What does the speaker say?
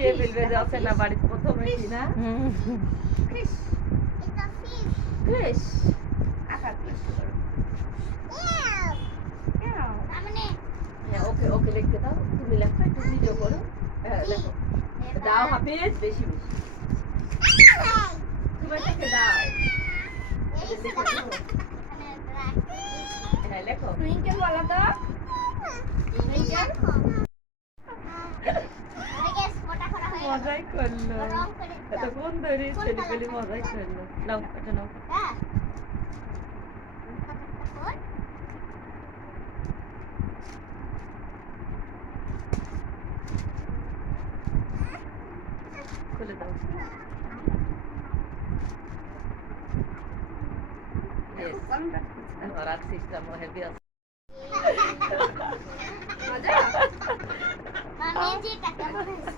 খেয়ে ফেলবে যাচ্ছে না বাড়িতে প্রথম না? ফিশ ওকে ওকে লিখতে দাও। তুমি লেখো একটু ভিডিও করো। হ্যাঁ লেখো। দাও হাফিজ বেশি বেশি। দাও। হ্যাঁ লেখো। মজাই করলো এতক্ষণ ধরে ছেলে পেলে মজাই করলো নাও এটা নাও খুলে দাও Yes. Ahora sí estamos nerviosos. মজা মামি যে টাকা পয়সা